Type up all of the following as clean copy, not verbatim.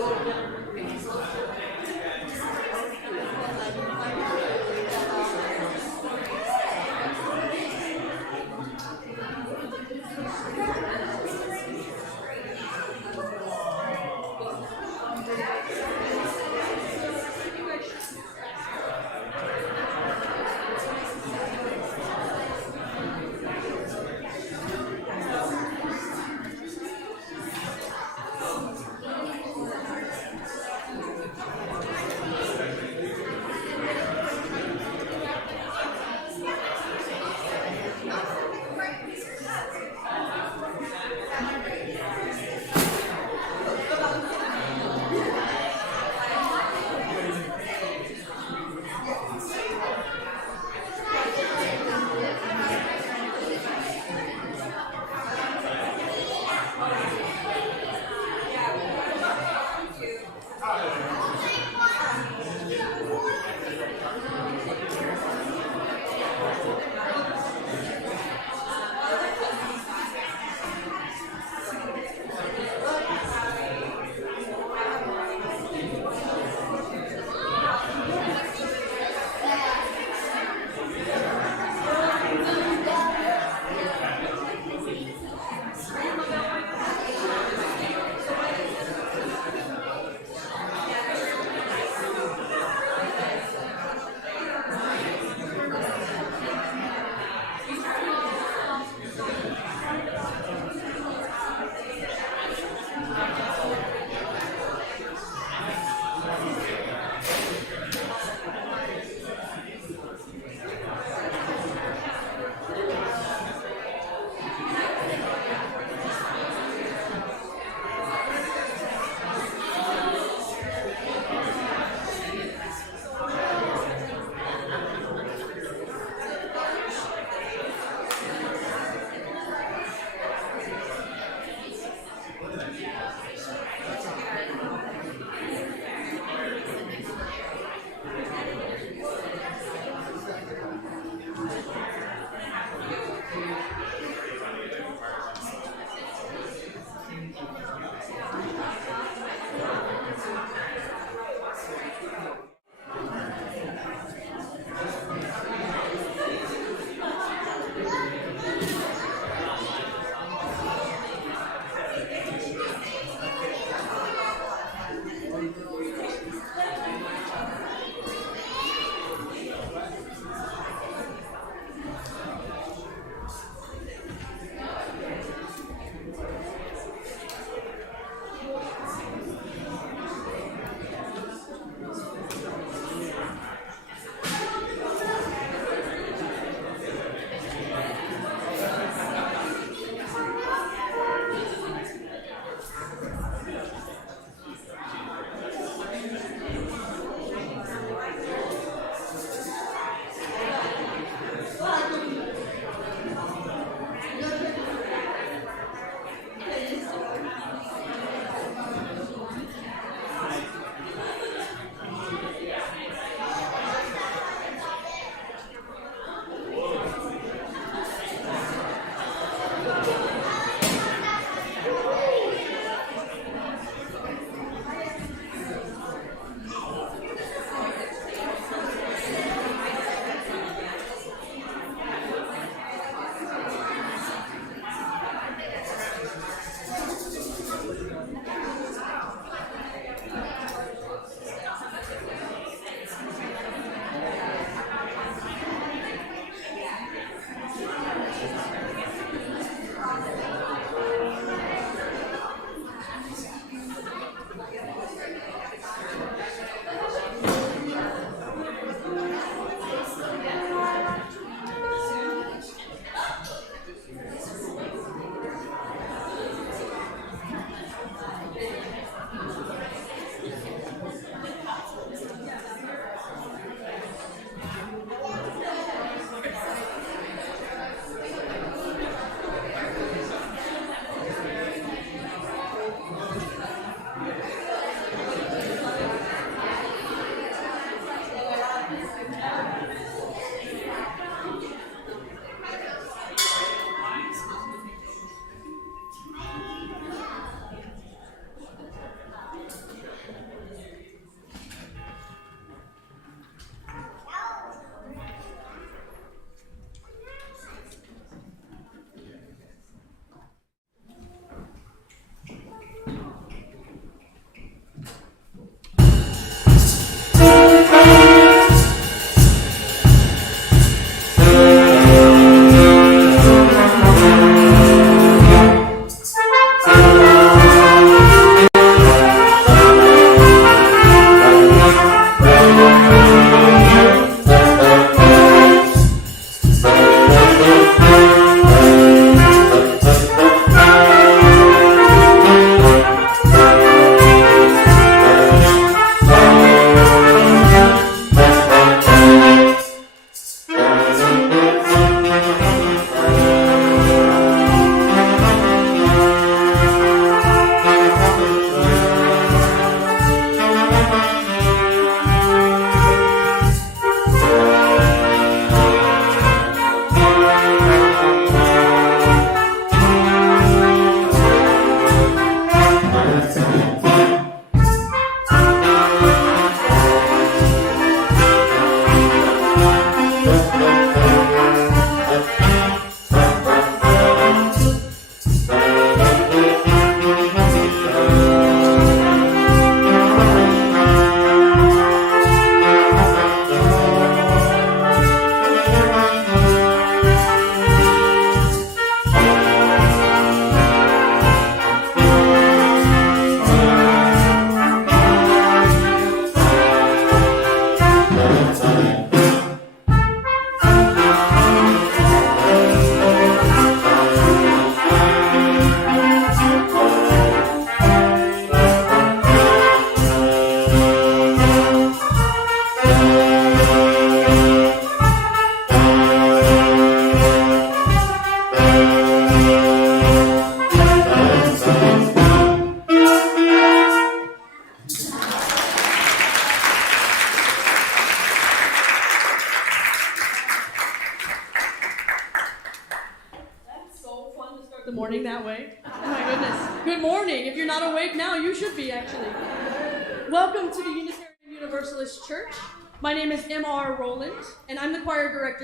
Good.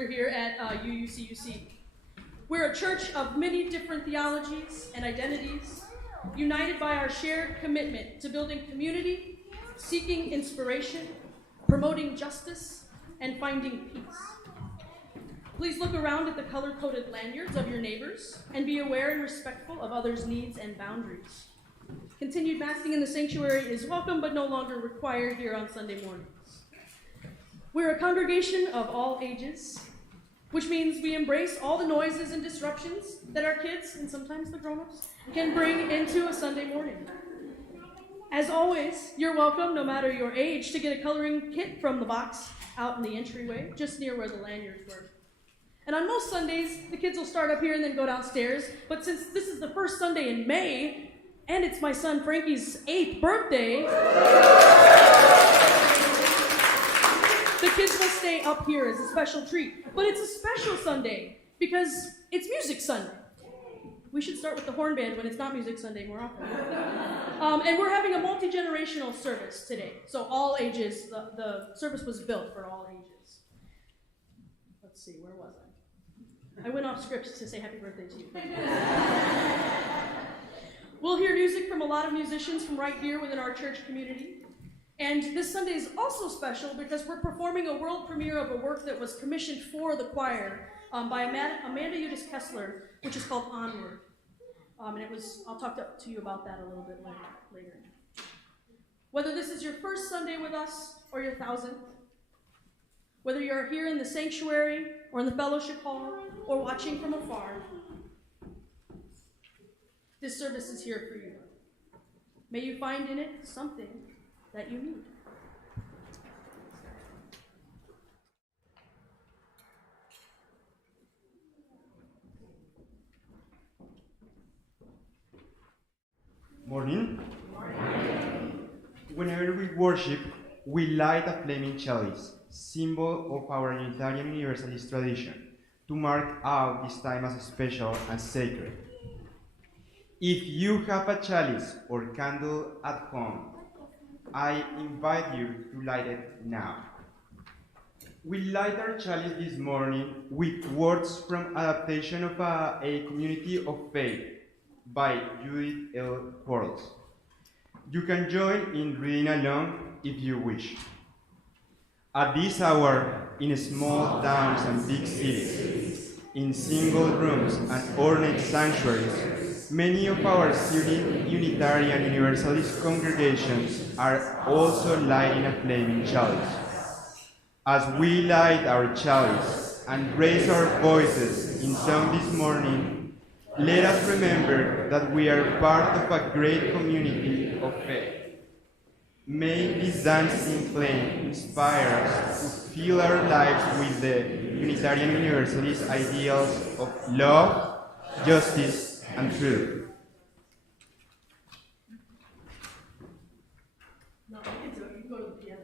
Here at UUCUC. We're a church of many different theologies and identities, united by our shared commitment to building community, seeking inspiration, promoting justice, and finding peace. Please look around at the color-coded lanyards of your neighbors and be aware and respectful of others' needs and boundaries. Continued masking in the sanctuary is welcome but no longer required here on Sunday mornings. We're a congregation of all ages, which means we embrace all the noises and disruptions that our kids, and sometimes the grown-ups, can bring into a Sunday morning. As always, you're welcome, no matter your age, to get a coloring kit from the box out in the entryway, just near where the lanyards were. And on most Sundays, the kids will start up here and then go downstairs, but since this is the first Sunday in May, and it's my son Frankie's 8th birthday, the kids will stay up here as a special treat. But it's a special Sunday because it's Music Sunday. We should start with the horn band when it's not Music Sunday more often. And we're having a multi-generational service today. So all ages, the service was built for all ages. Let's see, where was I? I went off script to say happy birthday to you. We'll hear music from a lot of musicians from right here within our church community. And this Sunday is also special because we're performing a world premiere of a work that was commissioned for the choir by Amanda Udis-Kessler, which is called Onward. And I'll talk to you about that a little bit later. Whether this is your first Sunday with us or your 1000th, whether you're here in the sanctuary or in the fellowship hall or watching from afar, this service is here for you. May you find in it something that you need. Morning. Whenever we worship, we light a flaming chalice, symbol of our Unitarian Universalist tradition, to mark out this time as special and sacred. If you have a chalice or candle at home, I invite you to light it now. We light our chalice this morning with words from adaptation of A Community of Faith by Judith L. Quarles. You can join in reading along if you wish. At this hour, in small towns and big cities, in single rooms and ornate sanctuaries, many of our serving Unitarian Universalist congregations are also lighting a flaming chalice. As we light our chalice and raise our voices in song this morning, let us remember that we are part of a great community of faith. May this dancing flame inspire us to fill our lives with the Unitarian Universalist ideals of love, justice, and truth. No, you can do it. You can go to the piano.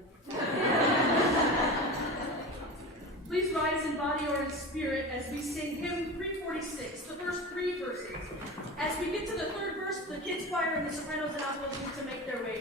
Please rise in body or in spirit as we sing hymn 346, the first 3 verses. As we get to the 3rd verse, the kids choir and the sopranos and altos need to make their way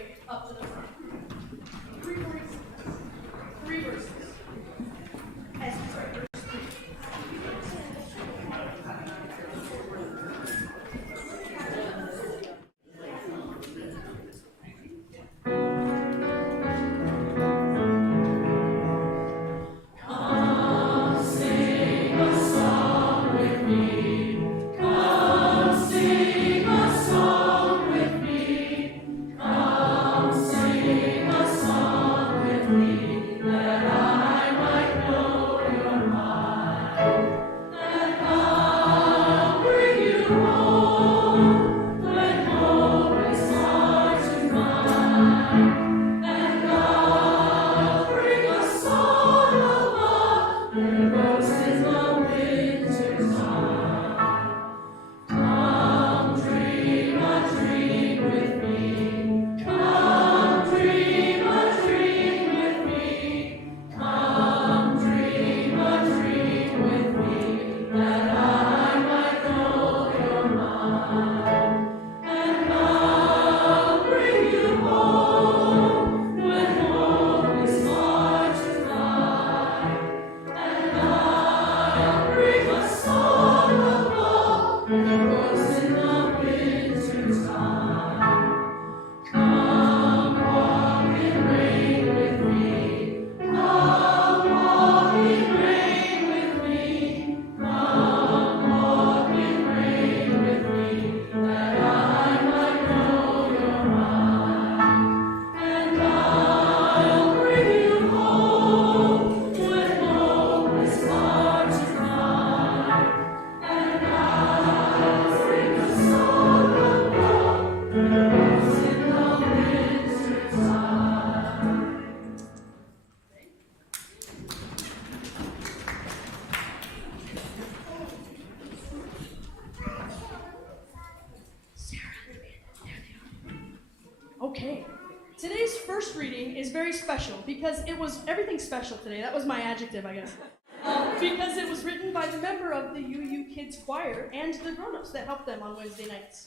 Today's first reading is very special because everything's special today. That was my adjective, I guess. Because it was written by the member of the UU Kids Choir and the grown-ups that helped them on Wednesday nights.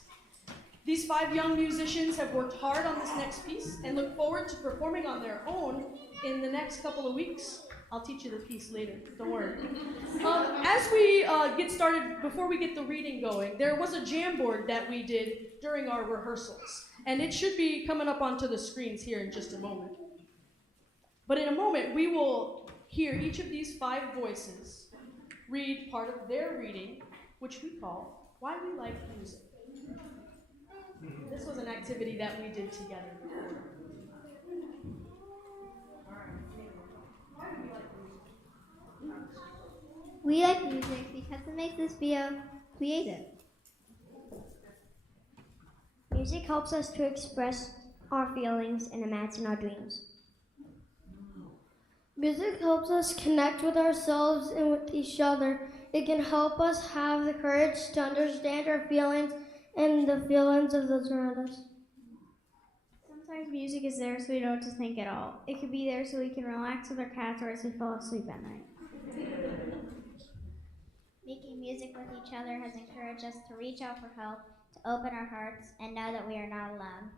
These 5 young musicians have worked hard on this next piece and look forward to performing on their own in the next couple of weeks. I'll teach you the piece later, don't worry. As we get started, before we get the reading going, there was a jam board that we did during our rehearsals, and it should be coming up onto the screens here in just a moment. But in a moment, we will hear each of these 5 voices read part of their reading, which we call Why We Like Music. This was an activity that we did together before. We like music because it makes us feel creative. Music helps us to express our feelings and imagine our dreams. Music helps us connect with ourselves and with each other. It can help us have the courage to understand our feelings and the feelings of those around us. Sometimes music is there so we don't have to think at all. It could be there so we can relax with our cats or as we fall asleep at night. Making music with each other has encouraged us to reach out for help, to open our hearts, and know that we are not alone.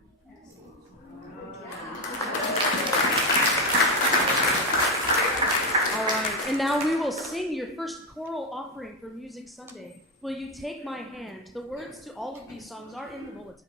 All right, and now we will sing your first choral offering for Music Sunday. Will you take my hand? The words to all of these songs are in the bulletin.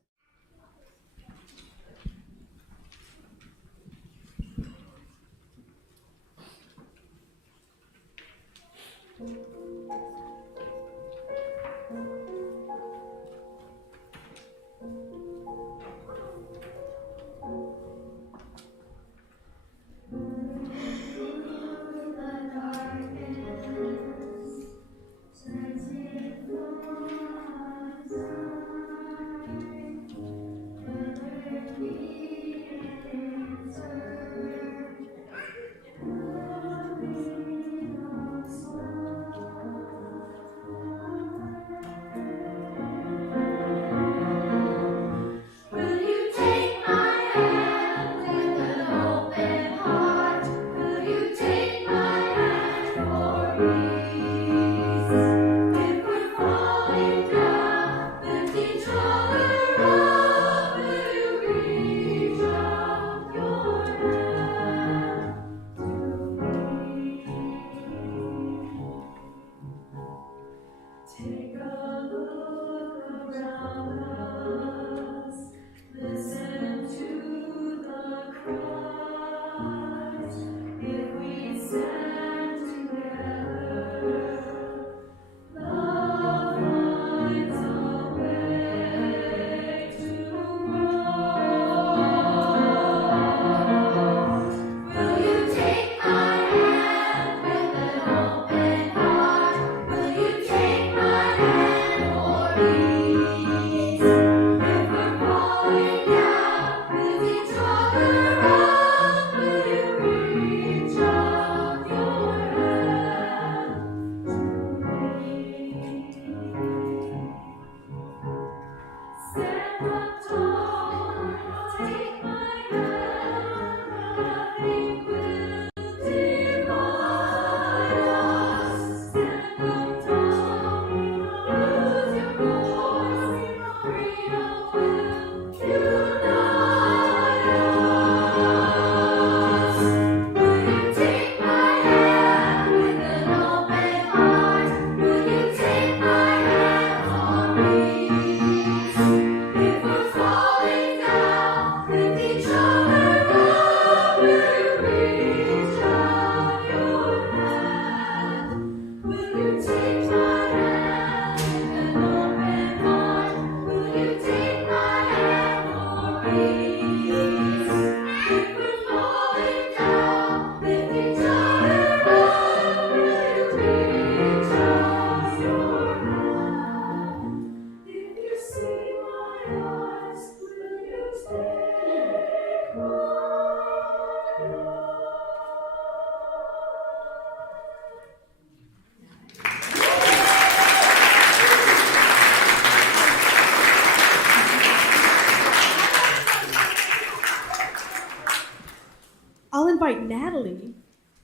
invite Natalie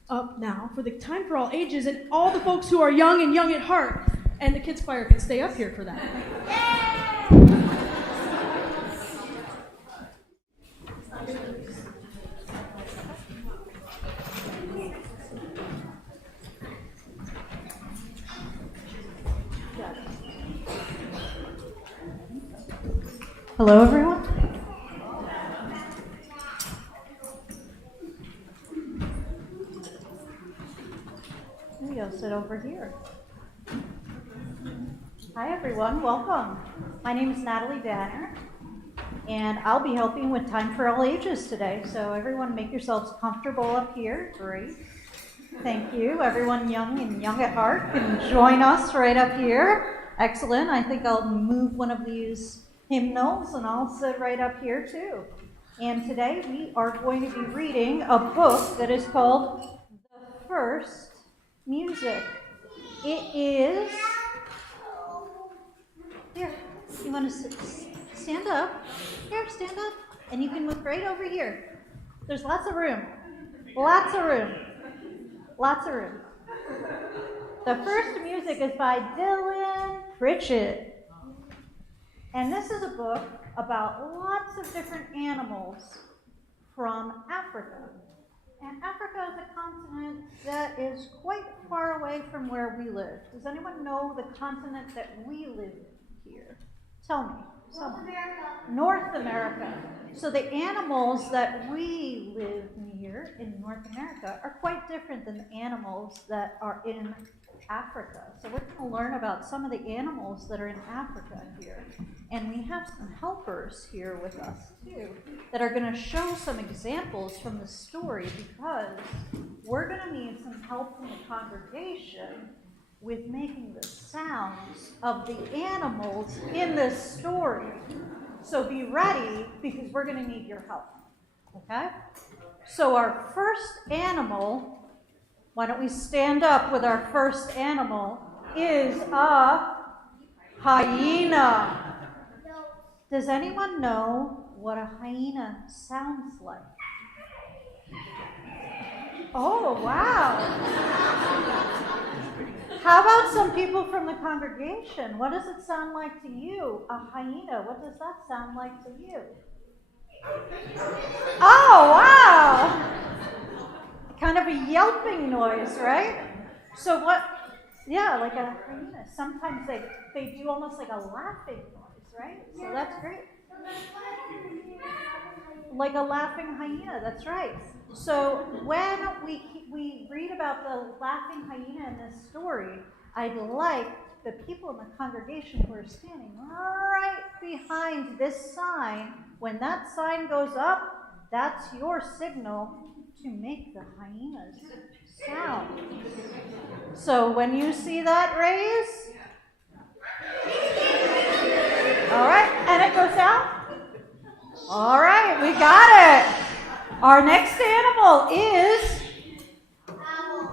up now for the Time for All Ages and all the folks who are young and young at heart. And the Kids Choir can stay up here for that. Hello, everyone. Maybe I'll sit over here. Hi, everyone. Welcome. My name is Natalie Danner, and I'll be helping with Time for All Ages today. So everyone make yourselves comfortable up here. Great. Thank you. Everyone young and young at heart can join us right up here. Excellent. I think I'll move one of these hymnals and I'll sit right up here too. And today we are going to be reading a book that is called The First Music. It is... Here, you want to stand up? Here, stand up. And you can look right over here. There's lots of room. Lots of room. Lots of room. The First Music is by Dylan Pritchett. And this is a book about lots of different animals from Africa. And Africa is a continent that is quite far away from where we live. Does anyone know the continent that we live in here? Tell me. Someone. North America. So the animals that we live near in North America are quite different than the animals that are in Africa. So we're going to learn about some of the animals that are in Africa here. And we have some helpers here with us too that are going to show some examples from the story, because we're going to need some help from the congregation with making the sounds of the animals in this story. So be ready, because we're going to need your help. Okay? So our first animal, why don't we stand up with our first animal, is a hyena. Does anyone know what a hyena sounds like? Oh, wow. How about some people from the congregation? What does it sound like to you? A hyena, what does that sound like to you? Oh, wow. Kind of a yelping noise, right? So what, yeah, like a hyena. Sometimes they do almost like a laughing noise, right? So that's great. Like a laughing hyena, that's right. So when we read about the laughing hyena in this story, I'd like the people in the congregation who are standing right behind this sign, when that sign goes up, that's your signal to make the hyenas sound. So when you see that, raise. All right, and it goes down. All right, we got it. Our next animal is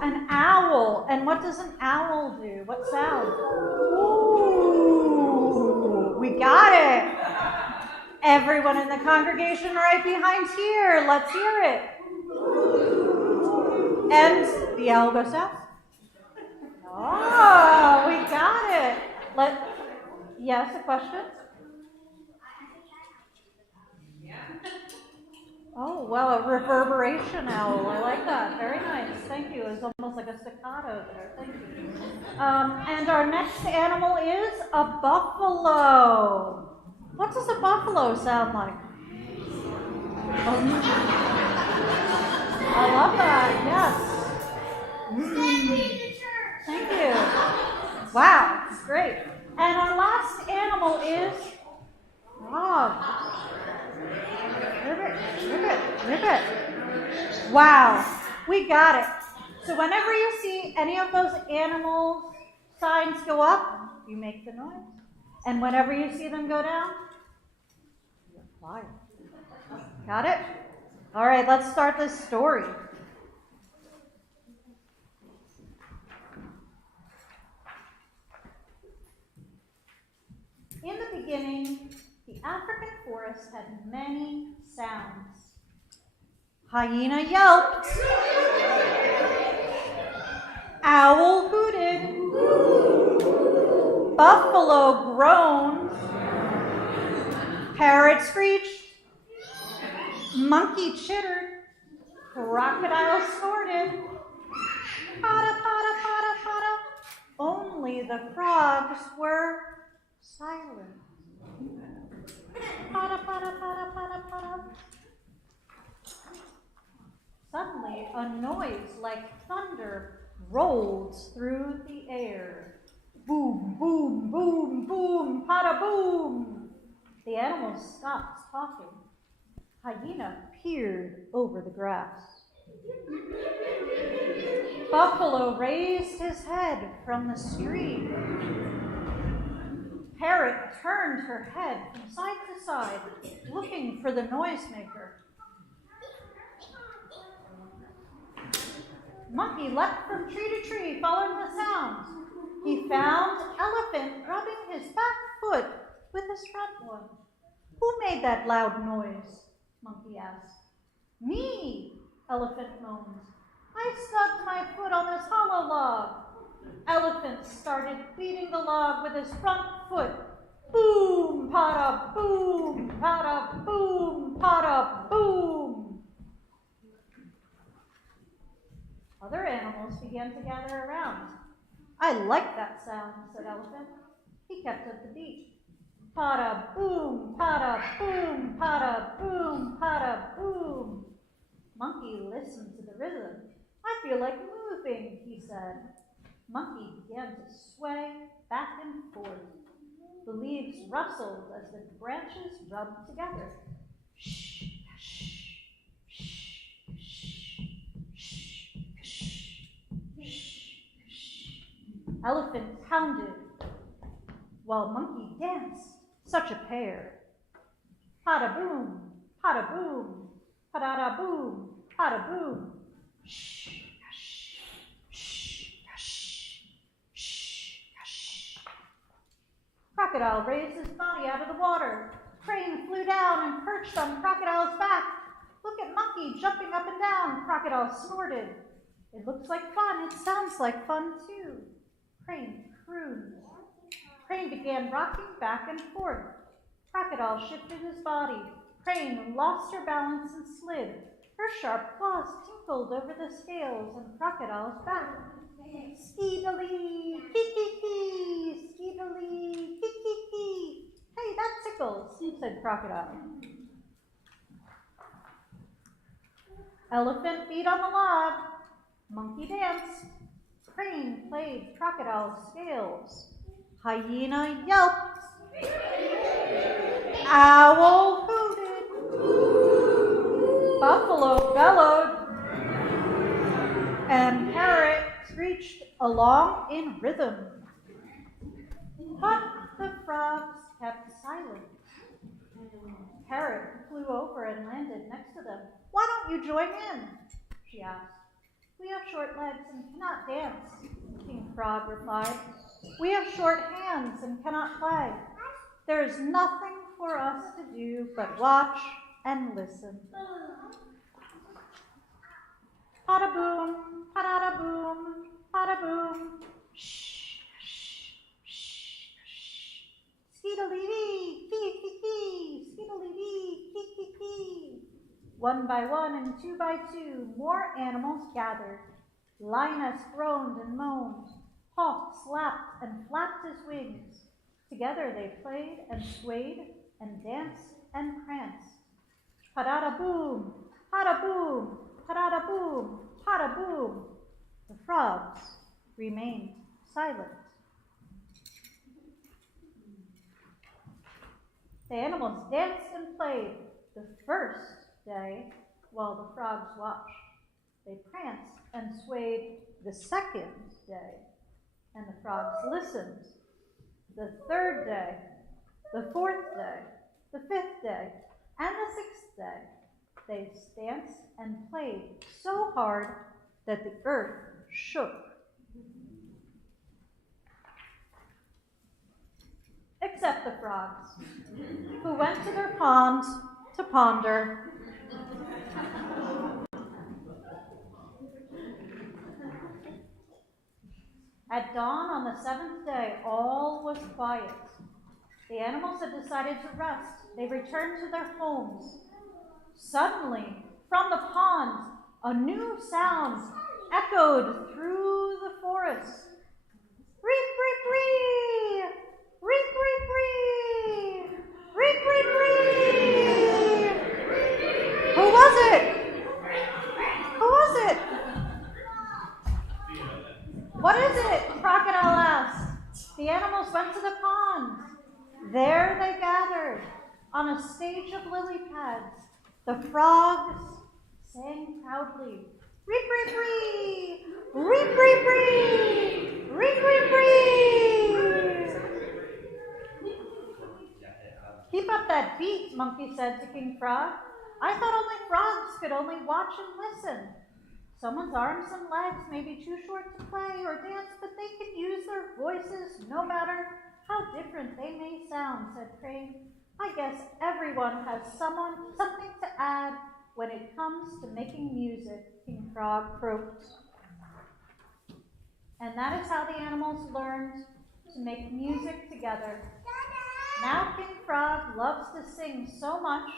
an owl. And what does an owl do? What sound? Ooh, we got it. Everyone in the congregation right behind here, let's hear it. And the owl goes down. Oh, we got it. Yes, a question? Oh, well, a reverberation owl. I like that. Very nice. Thank you. It was almost like a staccato there. Thank you. And our next animal is a buffalo. What does a buffalo sound like? I love that. Yes. Thank you. Wow. Great. And our last animal is frog. Ribbit. Wow, we got it. So whenever you see any of those animal signs go up, you make the noise. And whenever you see them go down, you're quiet. Got it? All right, let's start this story. In the beginning, the African forest had many sounds. Hyena yelped. Owl hooted. Buffalo groaned. Parrot screeched. Monkey chittered. Crocodile snorted. Pata, pata, pata, pata. Only the frogs were silent. Pata, pata, pata, pata, pata. Suddenly, a noise like thunder rolled through the air. Boom, boom, boom, boom, pata boom. The animals stopped talking. Hyena peered over the grass. Buffalo raised his head from the stream. Parrot turned her head from side to side, looking for the noisemaker. Monkey leapt from tree to tree, following the sounds. He found Elephant rubbing his back foot with his front one. Who made that loud noise? Monkey asked. Me, Elephant moaned. I stubbed my foot on this hollow log. Elephant started beating the log with his front foot. Boom, pata, boom, pata, boom, pata, boom. Other animals began to gather around. I like that sound, said Elephant. He kept up the beat. Pata, boom, pata, boom, pata, boom, pata, boom. Monkey listened to the rhythm. I feel like moving, he said. Monkey began to sway back and forth. The leaves rustled as the branches rubbed together. Shh, shh, shh, shh, shh, shh, shh. Elephant pounded while Monkey danced. Such a pair. Pada boom, pada boom, pada boom, pada boom. Shh, shh, shh, shh, shh, shh. Crocodile raised his body out of the water. Crane flew down and perched on Crocodile's back. Look at Monkey jumping up and down, Crocodile snorted. It looks like fun. It sounds like fun too. Crane crooned. Crane began rocking back and forth. Crocodile shifted his body. Crane lost her balance and slid. Her sharp claws tinkled over the scales on Crocodile's back. Ski-dally, kee-kee-kee, ski-dally, kee-kee-kee. Hey, that tickles, said Crocodile. Elephant beat on the log. Monkey danced. Crane played Crocodile's scales. Hyena yelped. Owl hooted. Buffalo bellowed. And parrot screeched along in rhythm. But the frogs kept silent. Parrot flew over and landed next to them. Why don't you join in? She asked. We have short legs and cannot dance, King Frog replied. We have short hands and cannot play. There is nothing for us to do but watch and listen. Pada boom, pada boom, pada boom. Shh, shh, shh, shh. Ski-dally-dee, kee-kee-kee, ski-dally-dee, kee-kee-kee. One by one and two by two, more animals gathered. Lioness groaned and moaned. Hawk slapped and flapped his wings. Together they played and swayed and danced and pranced. Pada boom, pada boom, pada boom, pada boom. The frogs remained silent. The animals danced and played the first day while the frogs watched. They pranced and swayed the second day, and the frogs listened. The third day, the fourth day, the fifth day, and the sixth day, they danced and played so hard that the earth shook. Except the frogs, who went to their ponds to ponder. At dawn on the seventh day, all was quiet. The animals had decided to rest. They returned to their homes. Suddenly, from the pond, a new sound echoed through the forest. Reep, reep, reep! Reep, reep, reep! Reep, reep, reep! Who was it? Who was it? What is it? The crocodile asked. The animals went to the pond. There they gathered on a stage of lily pads. The frogs sang proudly, reep, reep, reep! Reep, reep, reep! Reep, reep, reep! Keep up that beat, Monkey said to King Frog. I thought only frogs could only watch and listen. Someone's arms and legs may be too short to play or dance, but they can use their voices no matter how different they may sound, said Crane. I guess everyone has something to add when it comes to making music, King Frog croaked. And that is how the animals learned to make music together. Now King Frog loves to sing so much,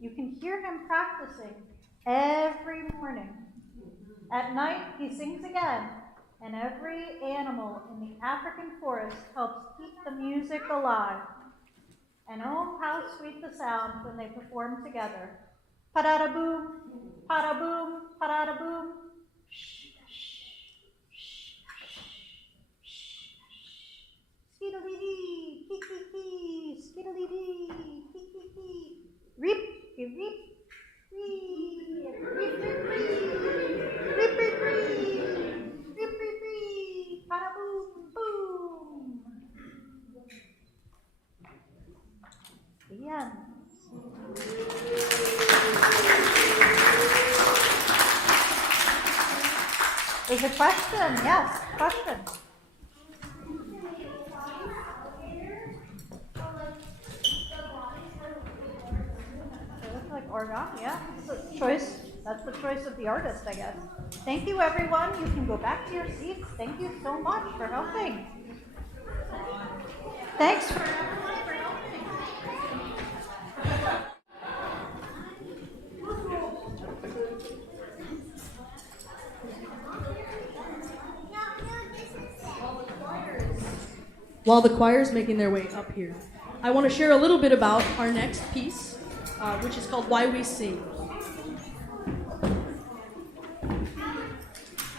you can hear him practicing every morning. At night, he sings again, and every animal in the African forest helps keep the music alive. And oh, how sweet the sound when they perform together. Pa-da-da-boom, pa-da-boom, pa-da-da-boom. Skiddly-dee, kee-kee-kee, skiddly-dee, kee-kee-kee. Reep, reep, reep, reep, reep, reep, reep, reep, reep, reep, pa-da-boom, boom. The end. There's a question. Yes, question. They look like origami, yeah. That's the choice of the artist, I guess. Thank you, everyone. You can go back to your seats. Thank you so much for helping. Thanks for everyone for helping. While the choir is making their way up here, I want to share a little bit about our next piece, which is called Why We Sing.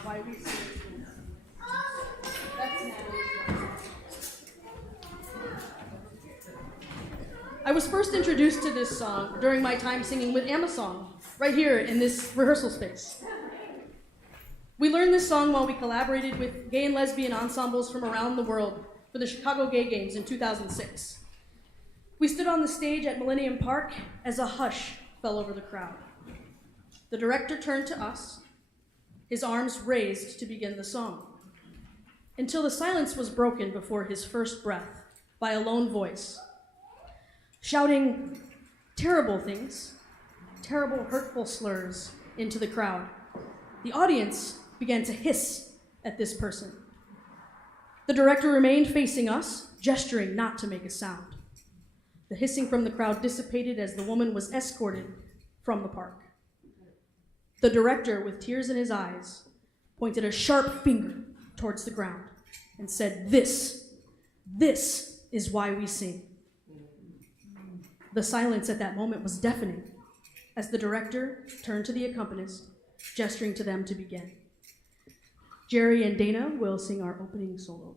Why We Sing. I was first introduced to this song during my time singing with Amasong, right here in this rehearsal space. We learned this song while we collaborated with gay and lesbian ensembles from around the world for the Chicago Gay Games in 2006. We stood on the stage at Millennium Park as a hush fell over the crowd. The director turned to us, his arms raised to begin the song, until the silence was broken before his first breath by a lone voice, shouting terrible things, terrible hurtful slurs into the crowd. The audience began to hiss at this person. The director remained facing us, gesturing not to make a sound. The hissing from the crowd dissipated as the woman was escorted from the park. The director, with tears in his eyes, pointed a sharp finger towards the ground and said, this is why we sing. The silence at that moment was deafening as the director turned to the accompanist, gesturing to them to begin. Jerry and Dana will sing our opening solos.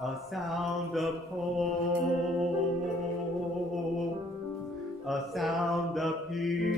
A sound of hope, a sound of peace,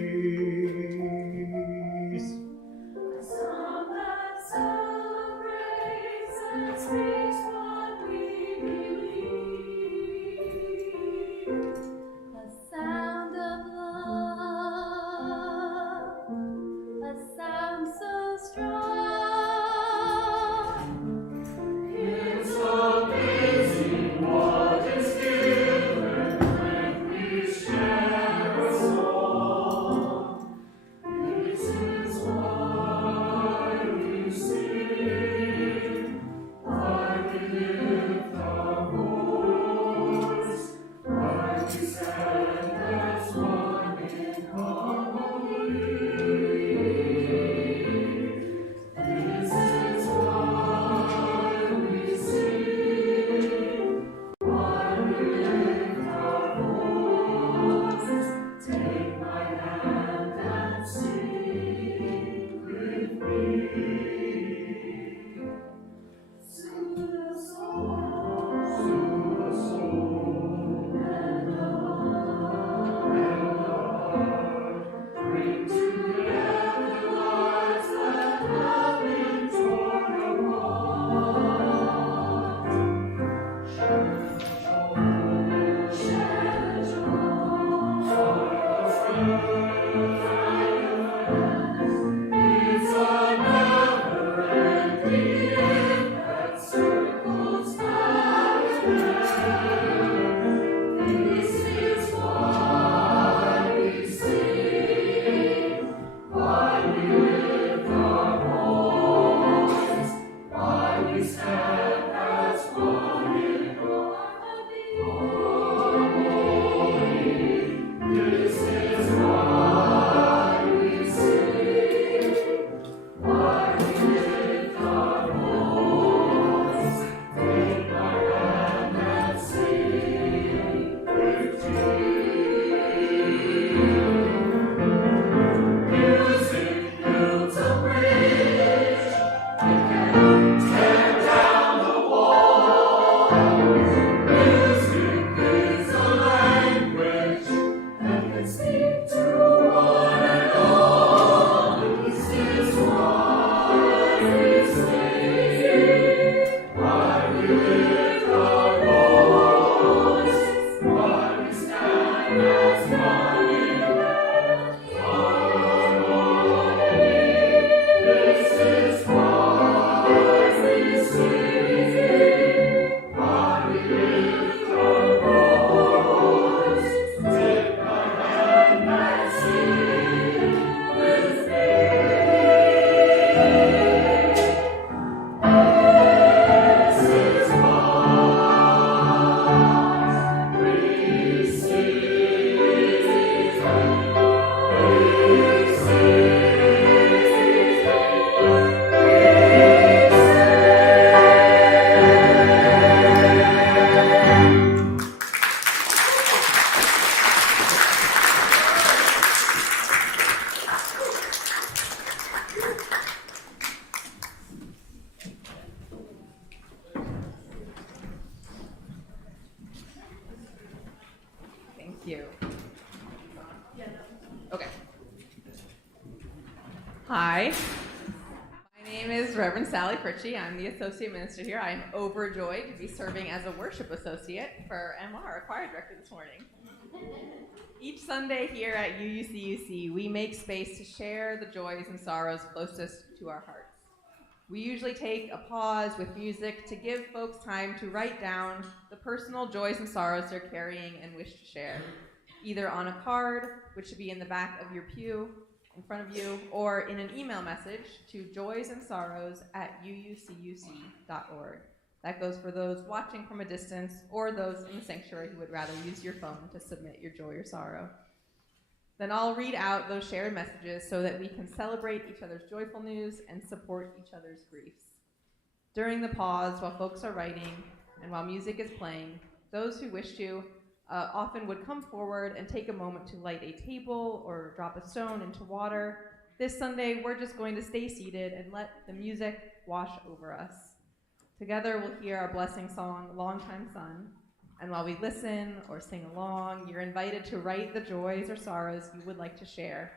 Thank you. Okay. Hi. My name is Reverend Sally Fritchie. I'm the Associate Minister here. I am overjoyed to be serving as a worship associate for Emma, our choir director, this morning. Each Sunday here at UUCUC, we make space to share the joys and sorrows closest to our hearts. We usually take a pause with music to give folks time to write down the personal joys and sorrows they're carrying and wish to share, either on a card, which should be in the back of your pew in front of you, or in an email message to joysandsorrows@uucuc.org. That goes for those watching from a distance or those in the sanctuary who would rather use your phone to submit your joy or sorrow. Then I'll read out those shared messages so that we can celebrate each other's joyful news and support each other's griefs. During the pause, while folks are writing and while music is playing, those who wish to often would come forward and take a moment to light a table or drop a stone into water. This Sunday, we're just going to stay seated and let the music wash over us. Together, we'll hear our blessing song, Longtime Son. And while we listen or sing along, you're invited to write the joys or sorrows you would like to share,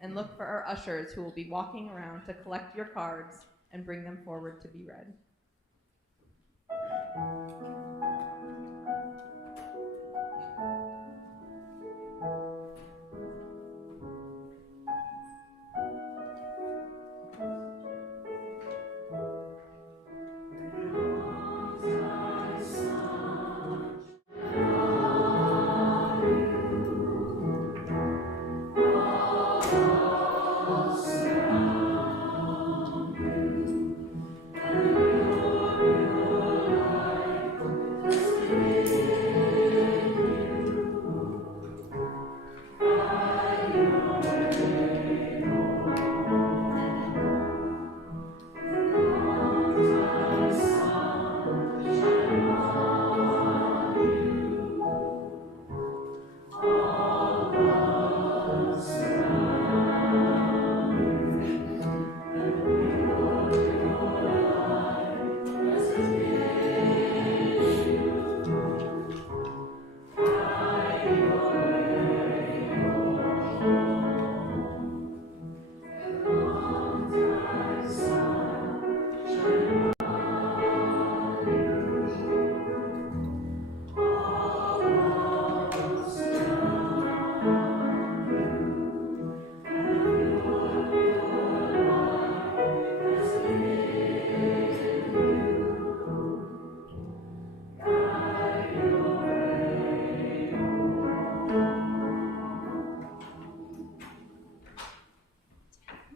and look for our ushers who will be walking around to collect your cards and bring them forward to be read.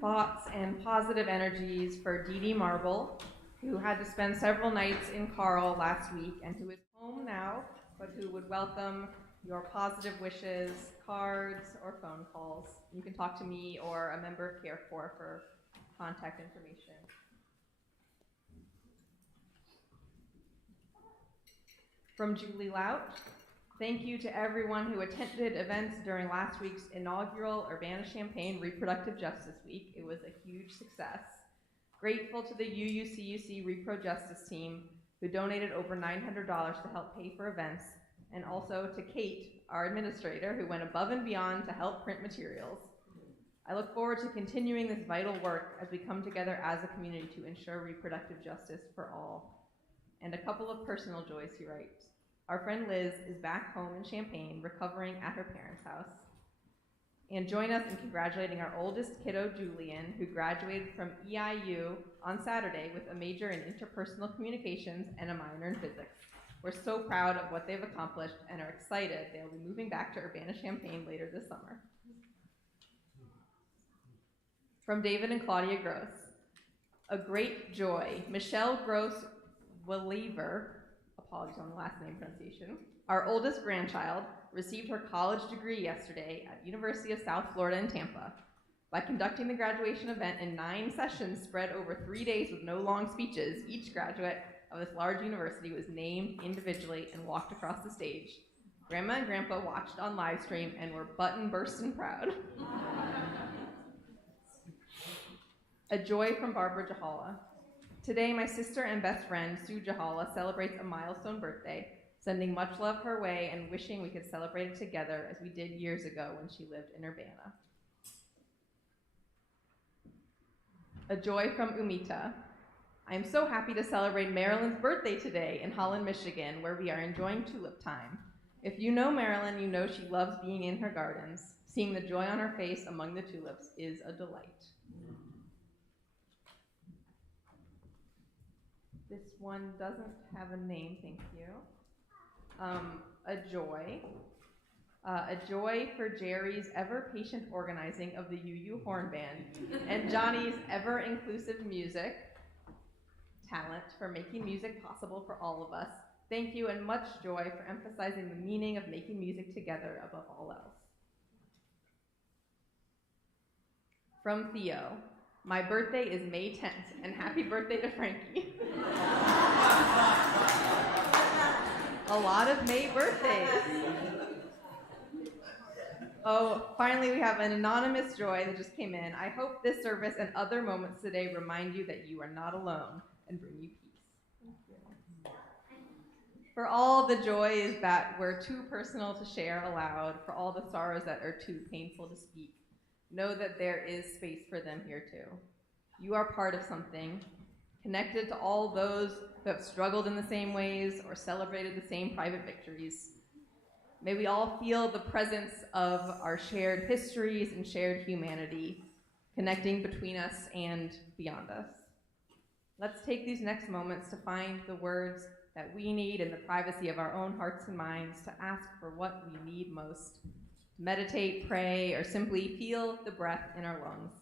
Thoughts and positive energies for Dee Dee Marble, who had to spend several nights in Carl last week and who is home now, but who would welcome your positive wishes, cards, or phone calls. You can talk to me or a member of Care for contact information. From Julie Lout, thank you to everyone who attended events during last week's inaugural Urbana-Champaign Reproductive Justice Week. It was a huge success. Grateful to the UUCUC Repro Justice team who donated over $900 to help pay for events, and also to Kate, our administrator, who went above and beyond to help print materials. I look forward to continuing this vital work as we come together as a community to ensure reproductive justice for all. And a couple of personal joys, he writes. Our friend Liz is back home in Champaign, recovering at her parents' house. And join us in congratulating our oldest kiddo, Julian, who graduated from EIU on Saturday with a major in interpersonal communications and a minor in physics. We're so proud of what they've accomplished and are excited they'll be moving back to Urbana-Champaign later this summer. From David and Claudia Gross, a great joy. Michelle Gross-Walever, apologies on the last name pronunciation, our oldest grandchild, received her college degree yesterday at University of South Florida in Tampa. By conducting the graduation event in 9 sessions spread over 3 days with no long speeches, each graduate of this large university was named individually and walked across the stage. Grandma and Grandpa watched on live stream and were button-bursting proud. A joy from Barbara Jahala. Today, my sister and best friend, Sue Jahala, celebrates a milestone birthday, sending much love her way and wishing we could celebrate it together as we did years ago when she lived in Urbana. A joy from Umita. I am so happy to celebrate Marilyn's birthday today in Holland, Michigan, where we are enjoying tulip time. If you know Marilyn, you know she loves being in her gardens. Seeing the joy on her face among the tulips is a delight. This one doesn't have a name, thank you. A joy. A joy for Jerry's ever-patient organizing of the UU Horn Band and Johnny's ever-inclusive music talent for making music possible for all of us. Thank you and much joy for emphasizing the meaning of making music together above all else. From Theo, my birthday is May 10th, and happy birthday to Frankie. A lot of May birthdays. Oh, finally we have an anonymous joy that just came in. I hope this service and other moments today remind you that you are not alone and bring you peace. For all the joys that were too personal to share aloud, for all the sorrows that are too painful to speak, know that there is space for them here too. You are part of something, connected to all those who have struggled in the same ways or celebrated the same private victories. May we all feel the presence of our shared histories and shared humanity, connecting between us and beyond us. Let's take these next moments to find the words that we need in the privacy of our own hearts and minds to ask for what we need most. Meditate, pray, or simply feel the breath in our lungs.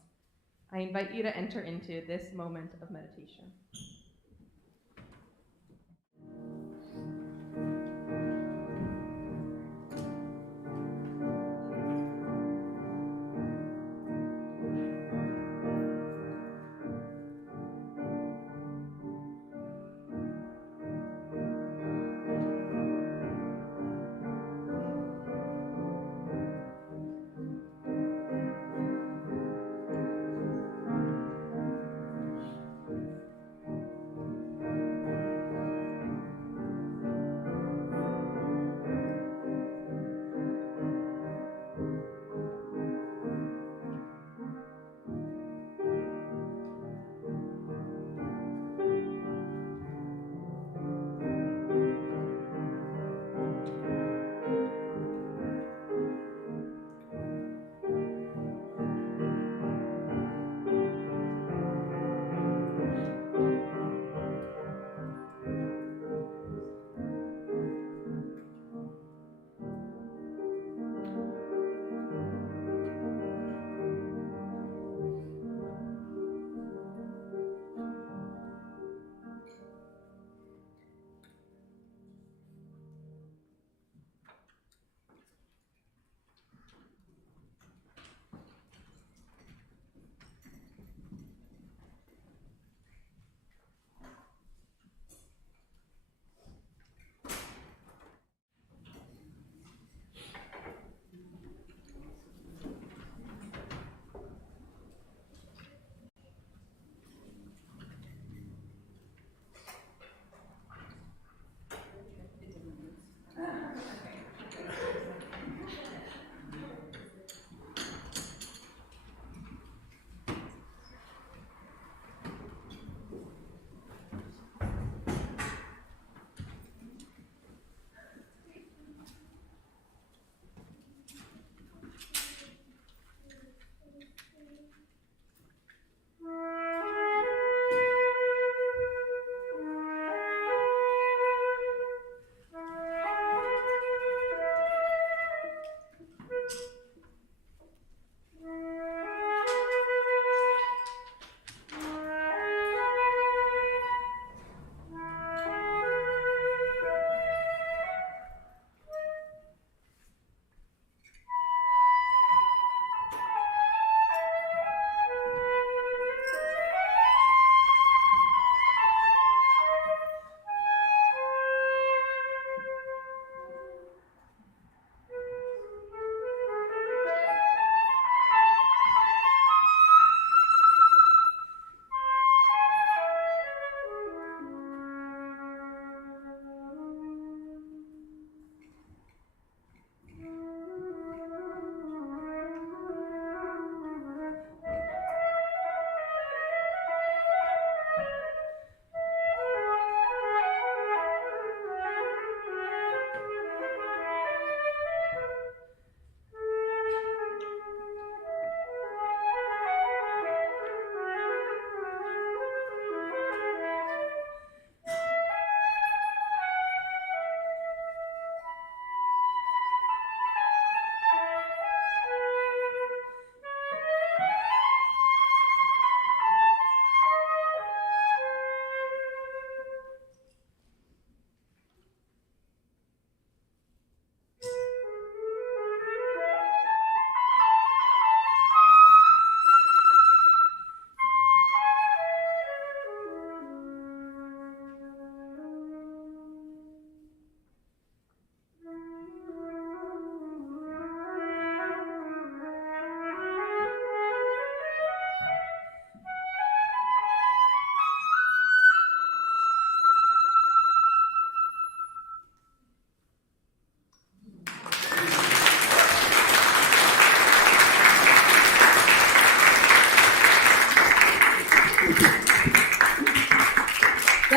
I invite you to enter into this moment of meditation.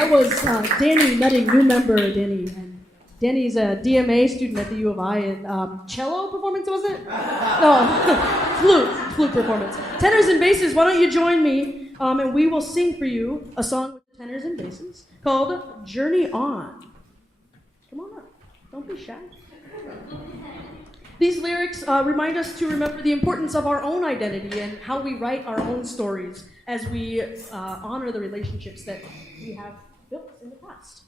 that was Danny Nutting, new member Danny. And Danny's a DMA student at the U of I, and cello performance, was it? No, flute performance. Tenors and basses, why don't you join me, and we will sing for you a song with the tenors and basses called Journey On. Come on up, don't be shy. These lyrics remind us to remember the importance of our own identity and how we write our own stories as we honor the relationships that we have built in the past.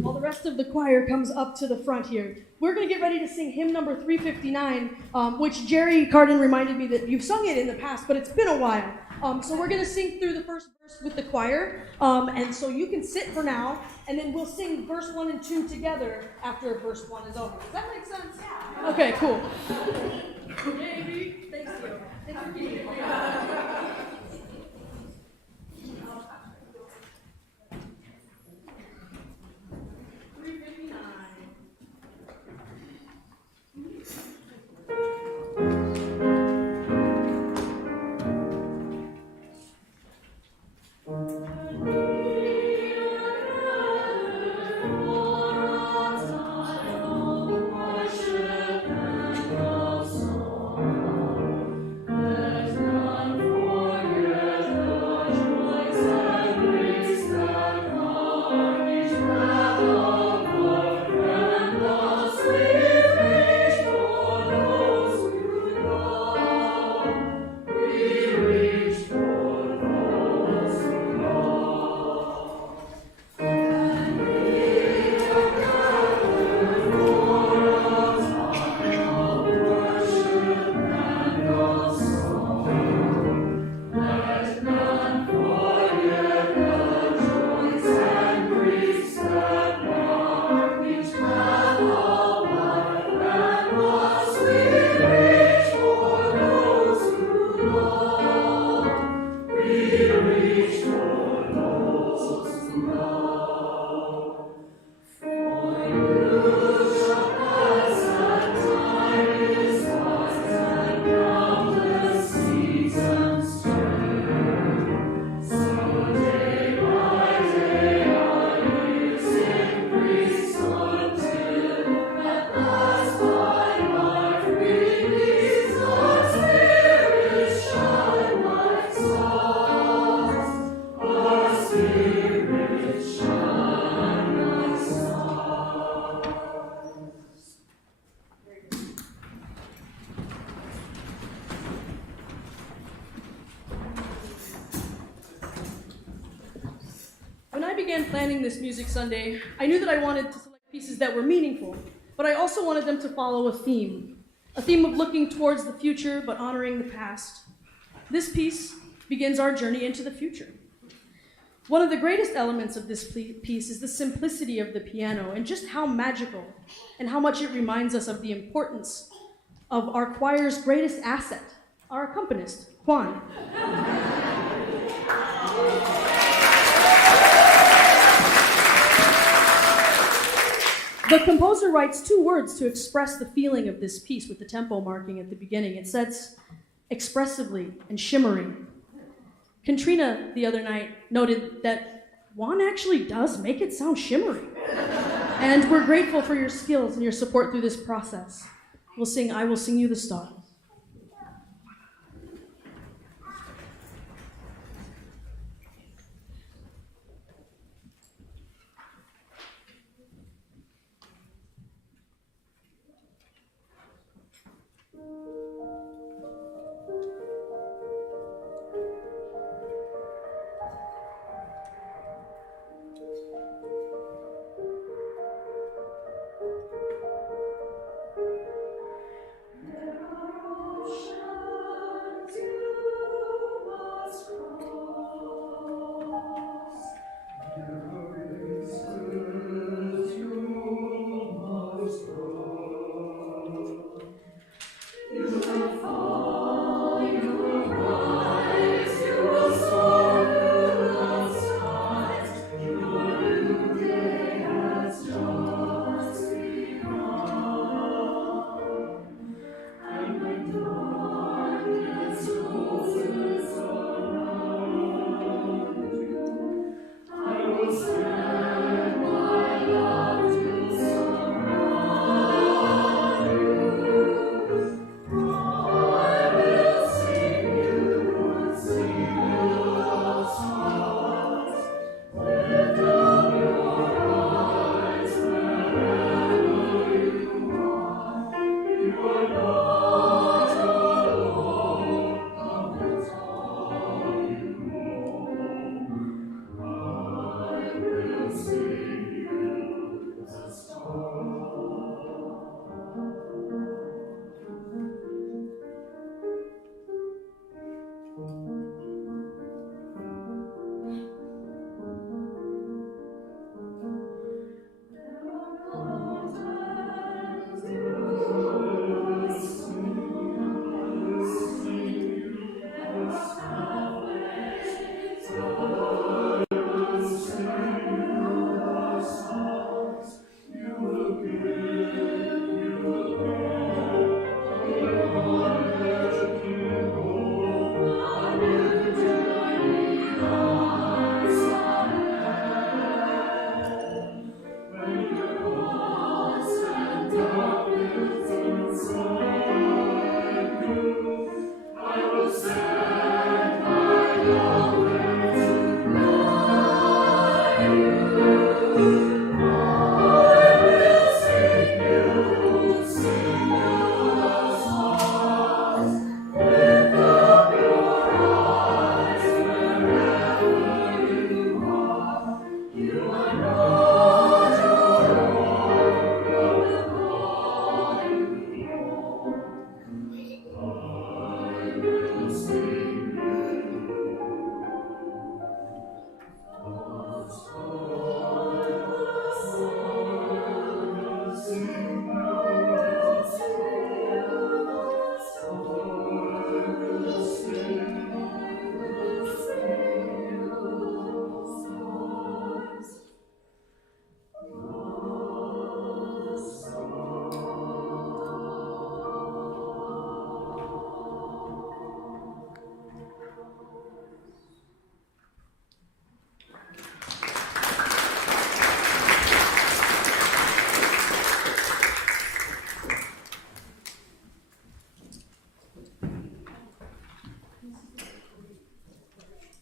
While the rest of the choir comes up to the front here, we're going to get ready to sing hymn number 359, which Jerry Carden reminded me that you've sung it in the past, but it's been a while. So we're going to sing through the first verse with the choir, and so you can sit for now, and then we'll sing verse 1 and 2 together after verse 1 is over. Does that make sense? Yeah. Okay, cool. Yay, thanks, Theo. Thanks for keeping it. There's no began planning this Music Sunday, I knew that I wanted to select pieces that were meaningful, but I also wanted them to follow a theme of looking towards the future but honoring the past. This piece begins our journey into the future. One of the greatest elements of this piece is the simplicity of the piano and just how magical and how much it reminds us of the importance of our choir's greatest asset, our accompanist, Juan. The composer writes 2 words to express the feeling of this piece with the tempo marking at the beginning. It says, expressively and shimmering. Katrina the other night noted that Juan actually does make it sound shimmery. And we're grateful for your skills and your support through this process. We'll sing I Will Sing You the Stars.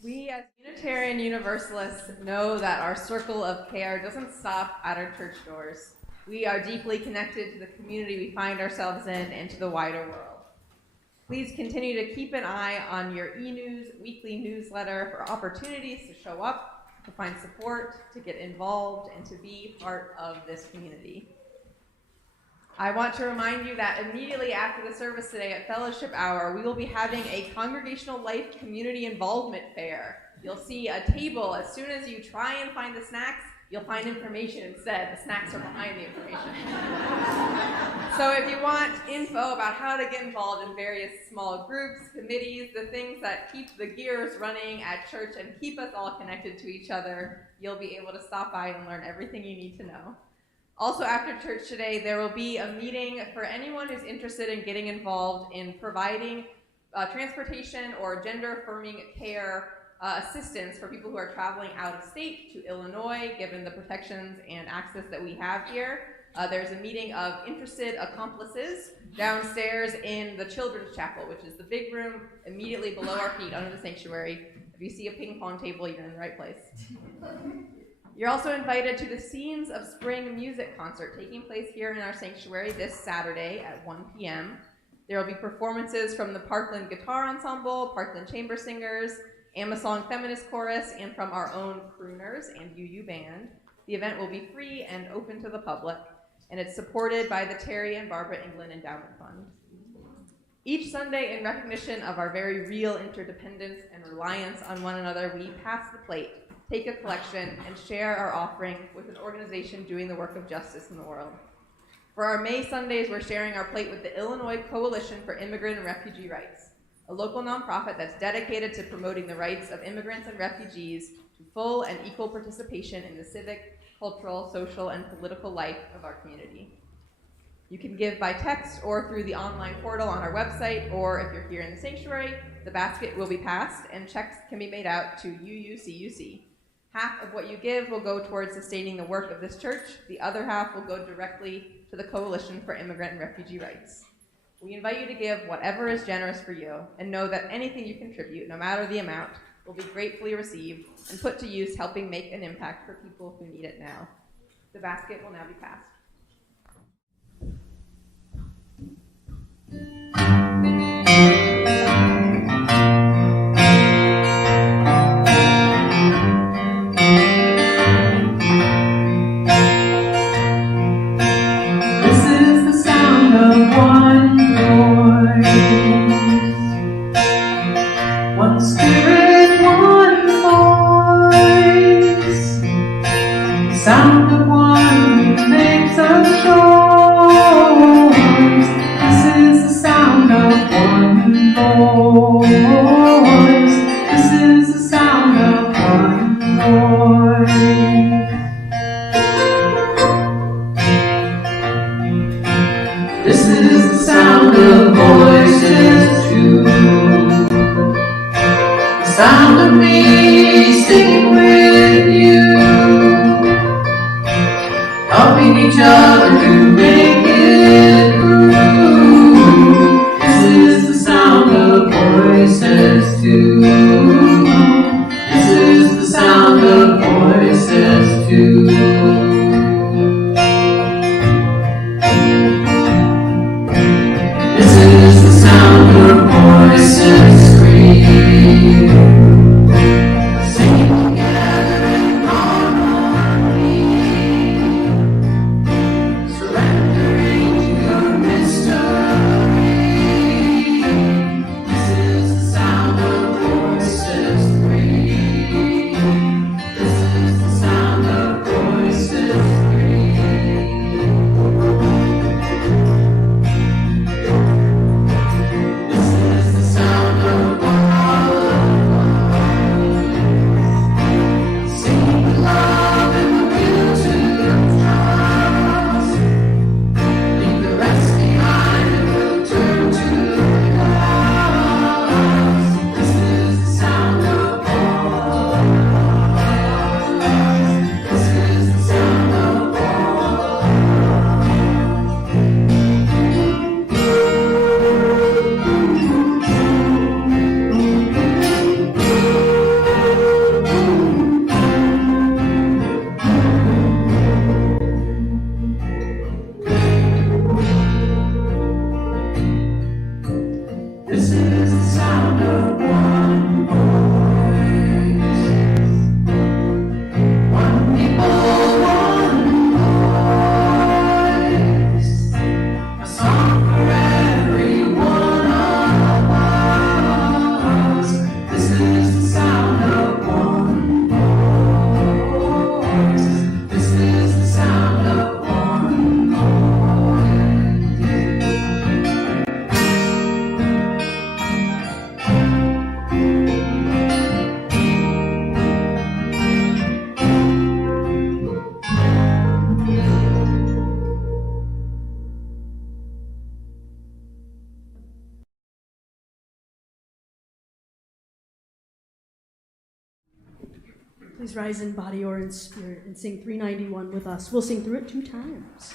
We as Unitarian Universalists know that our circle of care doesn't stop at our church doors. We are deeply connected to the community we find ourselves in and to the wider world. Please continue to keep an eye on your e-news weekly newsletter for opportunities to show up to find support, to get involved, and to be part of this community. I want to remind you that immediately after the service today at Fellowship Hour, we will be having a congregational life community involvement fair. You'll see a table. As soon as you try and find the snacks, you'll find information instead. The snacks are behind the information. So if you want info about how to get involved in various small groups, committees, the things that keep the gears running at church and keep us all connected to each other, you'll be able to stop by and learn everything you need to know. Also, after church today, there will be a meeting for anyone who's interested in getting involved in providing transportation or gender-affirming care assistance for people who are traveling out of state to Illinois, given the protections and access that we have here. There's a meeting of interested accomplices downstairs in the Children's Chapel, which is the big room immediately below our feet under the sanctuary. If you see a ping pong table, you're in the right place. You're also invited to the Scenes of Spring music concert taking place here in our sanctuary this Saturday at 1 p.m. There will be performances from the Parkland Guitar Ensemble, Parkland Chamber Singers, Amasong Feminist Chorus, and from our own crooners and UU Band. The event will be free and open to the public, and it's supported by the Terry and Barbara England Endowment Fund. Each Sunday, in recognition of our very real interdependence and reliance on one another, we pass the plate, take a collection, and share our offering with an organization doing the work of justice in the world. For our May Sundays, we're sharing our plate with the Illinois Coalition for Immigrant and Refugee Rights, a local nonprofit that's dedicated to promoting the rights of immigrants and refugees to full and equal participation in the civic, cultural, social, and political life of our community. You can give by text or through the online portal on our website, or if you're here in the sanctuary, the basket will be passed and checks can be made out to UUCUC. Half of what you give will go towards sustaining the work of this church. The other half will go directly to the Coalition for Immigrant and Refugee Rights. We invite you to give whatever is generous for you, and know that anything you contribute, no matter the amount, will be gratefully received and put to use helping make an impact for people who need it now. The basket will now be passed. One spirit, one voice, sound of one who makes Please rise in body or in spirit and sing 391 with us. We'll sing through it 2 times.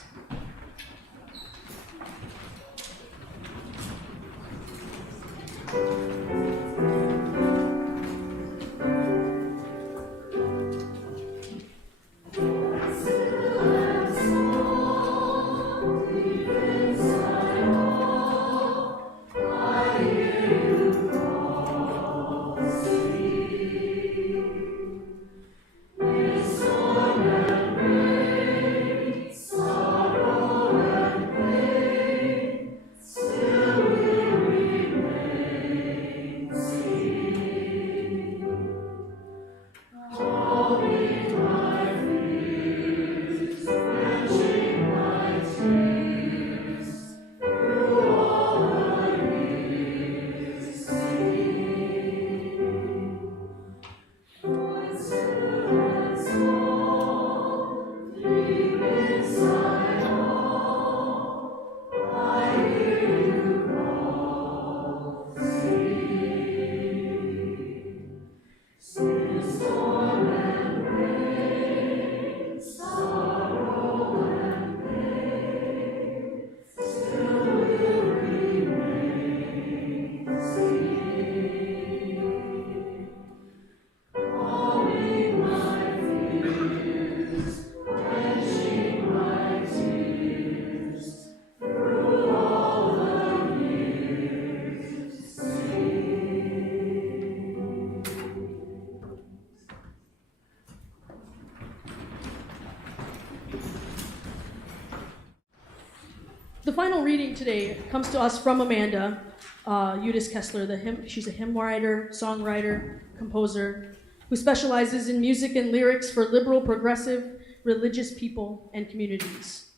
The final reading today comes to us from Amanda Udis-Kessler. She's a hymn writer, songwriter, composer, who specializes in music and lyrics for liberal, progressive, religious people and communities.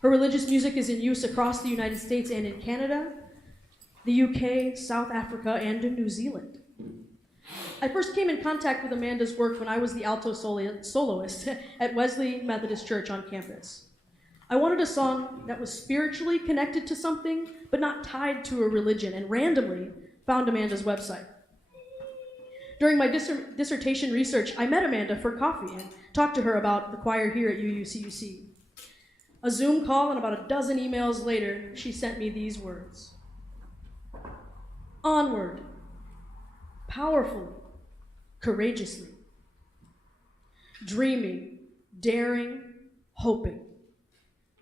Her religious music is in use across the United States and in Canada, the UK, South Africa, and in New Zealand. I first came in contact with Amanda's work when I was the alto soloist at Wesley Methodist Church on campus. I wanted a song that was spiritually connected to something, but not tied to a religion, and randomly found Amanda's website. During my dissertation research, I met Amanda for coffee and talked to her about the choir here at UUCUC. A Zoom call and about a dozen emails later, she sent me these words. Onward, powerfully, courageously, dreaming, daring, hoping.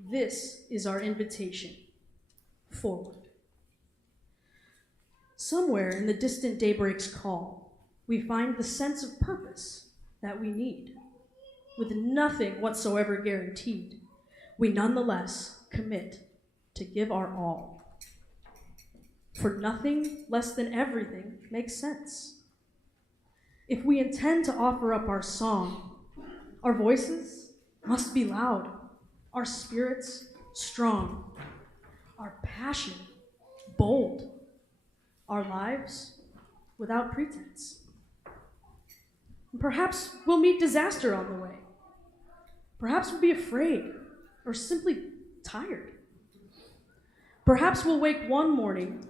This is our invitation, forward. Somewhere in the distant daybreak's call, we find the sense of purpose that we need. With nothing whatsoever guaranteed, we nonetheless commit to give our all. For nothing less than everything makes sense. If we intend to offer up our song, our voices must be loud, our spirits strong, our passion bold, our lives without pretense. And perhaps we'll meet disaster on the way. Perhaps we'll be afraid or simply tired. Perhaps we'll wake one morning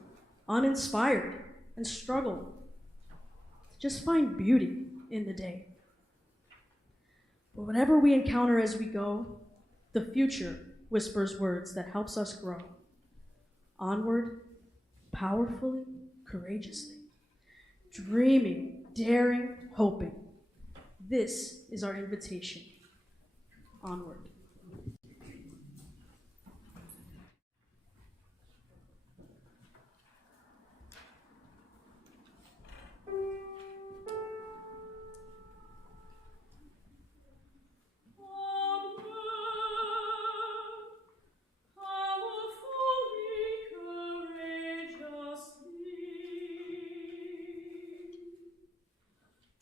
uninspired and struggle to just find beauty in the day. But whatever we encounter as we go, the future whispers words that helps us grow. Onward, powerfully, courageously, dreaming, daring, hoping. This is our invitation. Onward.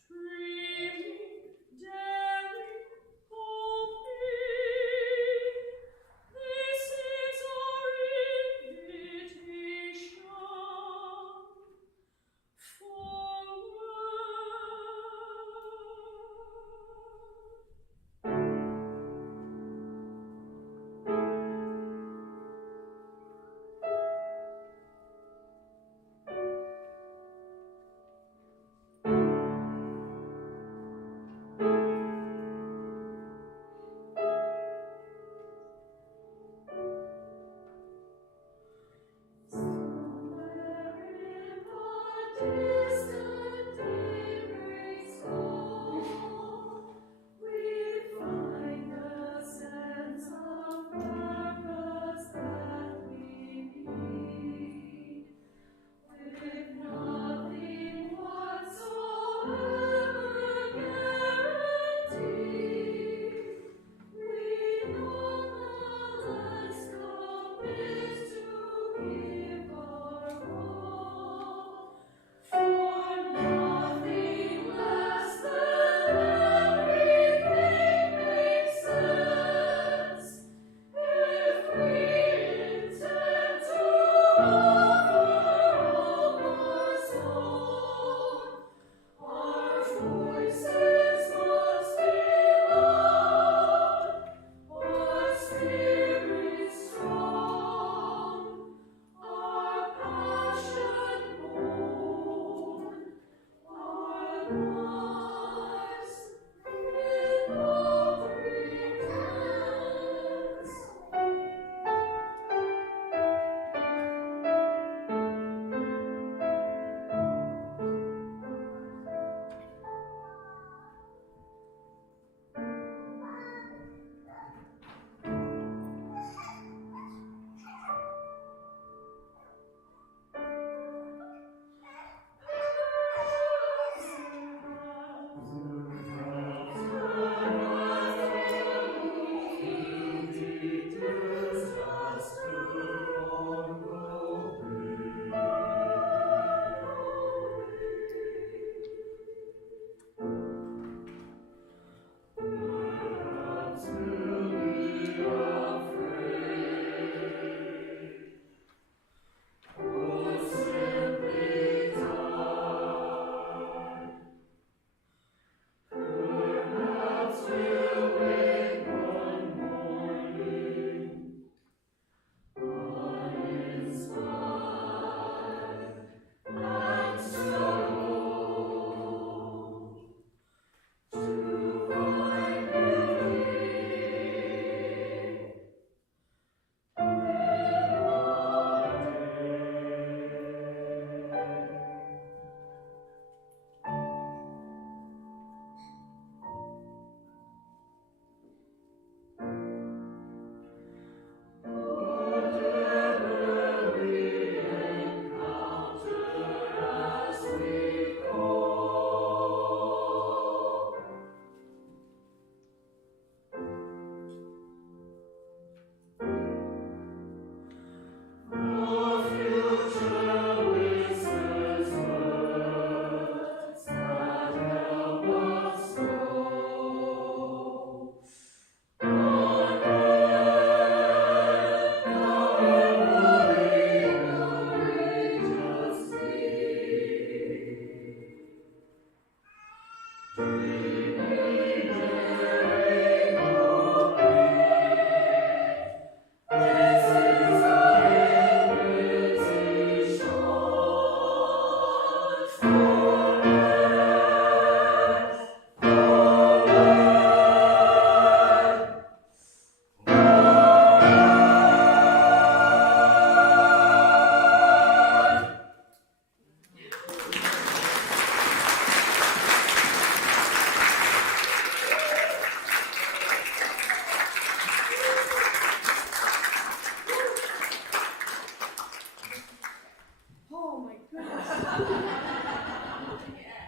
Dreaming, daring, hoping.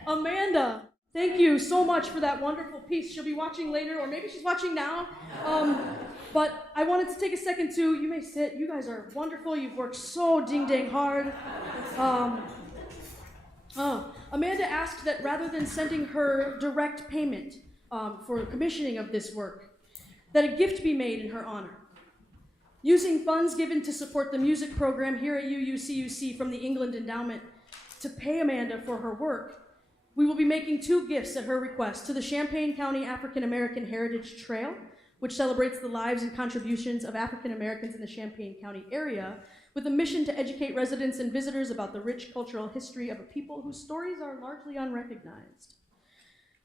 Amanda, thank you so much for that wonderful piece. She'll be watching later, or maybe she's watching now. But I wanted to take a second to, you may sit, you guys are wonderful. You've worked so ding-dang hard. Amanda asked that rather than sending her direct payment for commissioning of this work, that a gift be made in her honor. Using funds given to support the music program here at UUCUC from the England Endowment to pay Amanda for her work, we will be making 2 gifts at her request to the Champaign County African American Heritage Trail, which celebrates the lives and contributions of African Americans in the Champaign County area, with a mission to educate residents and visitors about the rich cultural history of a people whose stories are largely unrecognized.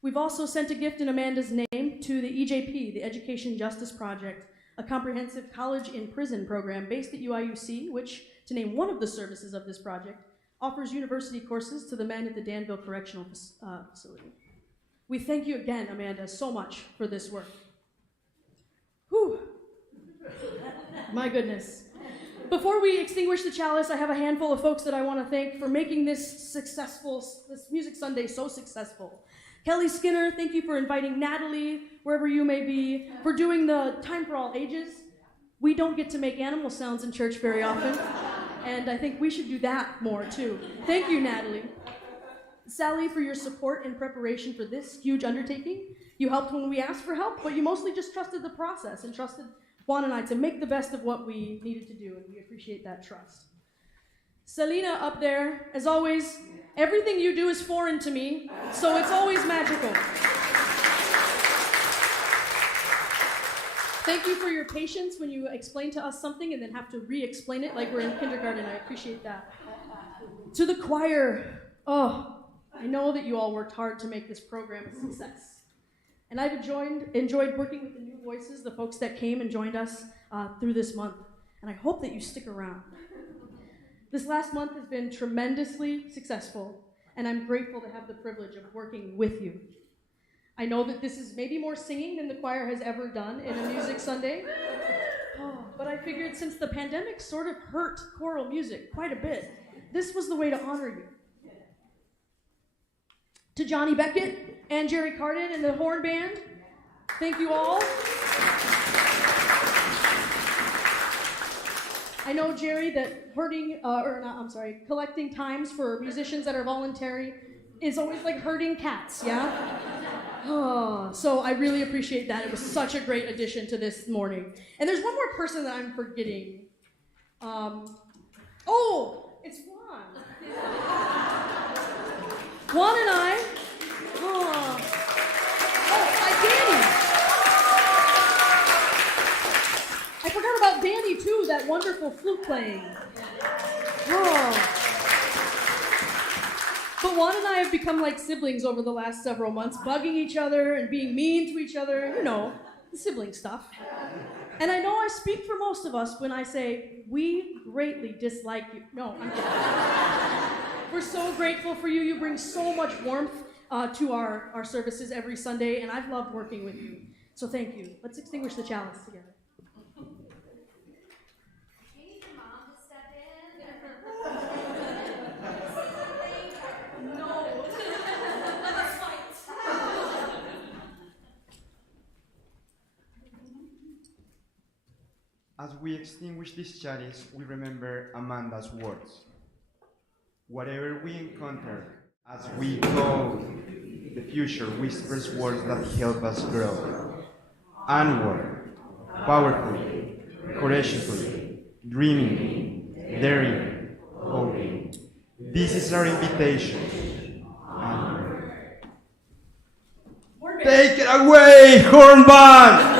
We've also sent a gift in Amanda's name to the EJP, the Education Justice Project, a comprehensive college in prison program based at UIUC, which, to name one of the services of this project, offers university courses to the men at the Danville Correctional Facility. We thank you again, Amanda, so much for this work. Whew. My goodness. Before we extinguish the chalice, I have a handful of folks that I want to thank for making this Music Sunday so successful. Kelly Skinner, thank you for inviting Natalie, wherever you may be, for doing the Time for All Ages. We don't get to make animal sounds in church very often, and I think we should do that more too. Thank you, Natalie. Sally, for your support in preparation for this huge undertaking. You helped when we asked for help, but you mostly just trusted the process and trusted Juan and I to make the best of what we needed to do, and we appreciate that trust. Selena up there, as always, everything you do is foreign to me, so it's always magical. Thank you for your patience when you explain to us something and then have to re-explain it like we're in kindergarten. I appreciate that. To the choir, I know that you all worked hard to make this program a success. And I've enjoyed working with the new voices, the folks that came and joined us through this month. And I hope that you stick around. This last month has been tremendously successful, and I'm grateful to have the privilege of working with you. I know that this is maybe more singing than the choir has ever done in a Music Sunday, but I figured since the pandemic sort of hurt choral music quite a bit, this was the way to honor you. To Johnny Beckett and Jerry Carden and the horn band, thank you all. I know, Jerry, that collecting times for musicians that are voluntary is always like herding cats, yeah? So I really appreciate that. It was such a great addition to this morning. And there's one more person that I'm forgetting. It's Juan. Juan and I, Danny. I forgot about Danny too, that wonderful flute playing. But Juan and I have become like siblings over the last several months, bugging each other and being mean to each other, you know, the sibling stuff. And I know I speak for most of us when I say, we greatly dislike you. No, I'm kidding. We're so grateful for you. You bring so much warmth to our services every Sunday, and I've loved working with you. So thank you. Let's extinguish the chalice together. We need your mom to step in. No. Let us fight. As we extinguish this chalice, we remember Amanda's words. Whatever we encounter as we go, the future whispers words that help us grow. Onward, powerfully, courageously, dreaming, daring, hoping. This is our invitation. Onward. Take it away, horn band!